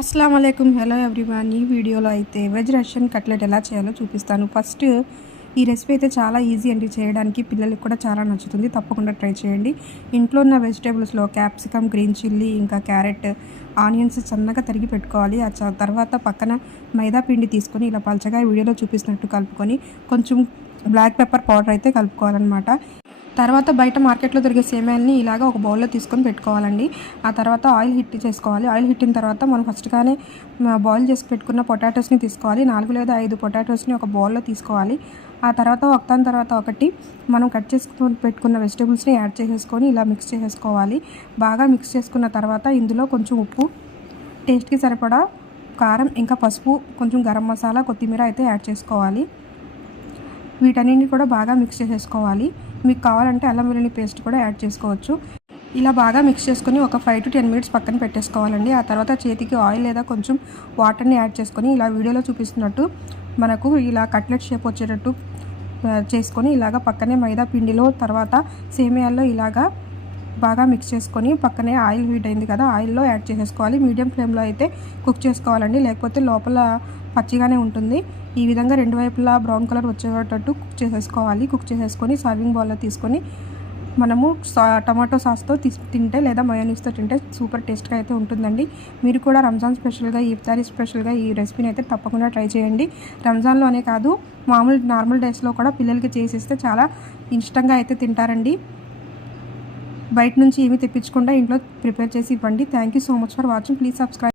అస్సలాము అలైకుమ్. Hello everyone. ఈ వీడియోలో అయితే వెజ్ రష్యన్ కట్లెట్ ఎలా చేయాలో చూపిస్తాను. ఫస్ట్ ఈ రెసిపీ అయితే చాలా ఈజీ అండి చేయడానికి, పిల్లలకి కూడా చాలా నచ్చుతుంది. తప్పకుండా ట్రై చేయండి. ఇంట్లో ఉన్న వెజిటేబుల్స్లో క్యాప్సికమ్, గ్రీన్ చిల్లీ, ఇంకా క్యారెట్, ఆనియన్స్ సన్నగా తరిగి పెట్టుకోవాలి. ఆ తర్వాత పక్కన మైదా పిండి తీసుకొని ఇలా పలచగా వీడియోలో చూపిస్తున్నట్టు కలుపుకొని కొంచెం బ్లాక్ పెప్పర్ పౌడర్ అయితే కలుపుకోవాలన్నమాట. తర్వాత బయట మార్కెట్లో దొరికే సేమియాలని ఇలాగ ఒక బౌల్లో తీసుకొని పెట్టుకోవాలండి. ఆ తర్వాత ఆయిల్ హీట్ చేసుకోవాలి. ఆయిల్ హీట్ అయిన తర్వాత మనం ఫస్ట్గానే బాయిల్ చేసి పెట్టుకున్న పొటాటోస్ని తీసుకోవాలి. 4 లేదా 5 పొటాటోస్ని ఒక బౌల్లో తీసుకోవాలి. ఆ తర్వాత ఒకదాని తర్వాత ఒకటి మనం కట్ చేసుకొని పెట్టుకున్న వెజిటేబుల్స్ని యాడ్ చేసేసుకొని ఇలా మిక్స్ చేసేసుకోవాలి. బాగా మిక్స్ చేసుకున్న తర్వాత ఇందులో కొంచెం ఉప్పు, టేస్ట్కి సరిపడా కారం, ఇంకా పసుపు, కొంచెం గరం మసాలా, కొత్తిమీర అయితే యాడ్ చేసుకోవాలి. వీటన్నిటిని కూడా బాగా మిక్స్ చేసేసుకోవాలి. మీకు కావాలంటే అల్లం వెల్లుల్లి పేస్ట్ కూడా యాడ్ చేసుకోవచ్చు. ఇలా బాగా మిక్స్ చేసుకొని ఒక 5 to 10 minutes పక్కన పెట్టేసుకోవాలండి. ఆ తర్వాత చేతికి ఆయిల్ లేదా కొంచెం వాటర్ని యాడ్ చేసుకొని ఇలా వీడియోలో చూపిస్తున్నట్టు మనకు ఇలా కట్లెట్ షేప్ వచ్చేటట్టు చేసుకొని ఇలాగ పక్కనే మైదా పిండిలో తర్వాత సేమియాల్లో ఇలాగా బాగా మిక్స్ చేసుకొని పక్కనే ఆయిల్ హీట్ అయింది కదా, ఆయిల్లో యాడ్ చేసేసుకోవాలి. మీడియం ఫ్లేమ్లో అయితే కుక్ చేసుకోవాలండి, లేకపోతే లోపల పచ్చిగానే ఉంటుంది. ఈ విధంగా రెండు వైపులా బ్రౌన్ కలర్ వచ్చేటట్టు కుక్ చేసేసుకోవాలి. కుక్ చేసేసుకొని సర్వింగ్ బౌల్లో తీసుకొని మనము టమాటో సాస్తో తింటే లేదా మయోనీస్తో తింటే సూపర్ టేస్ట్గా అయితే ఉంటుందండి. మీరు కూడా రంజాన్ స్పెషల్గా, ఇఫ్తారీ స్పెషల్గా ఈ రెసిపీని అయితే తప్పకుండా ట్రై చేయండి. రంజాన్లోనే కాదు, నార్మల్ డేస్లో కూడా పిల్లలకి చేసిస్తే చాలా ఇష్టంగా అయితే తింటారండి. బయట నుంచి ఏమీ తెప్పించకుండా ఇంట్లో ప్రిపేర్ చేసి ఇవ్వండి. Thank you so much for watching. Please subscribe.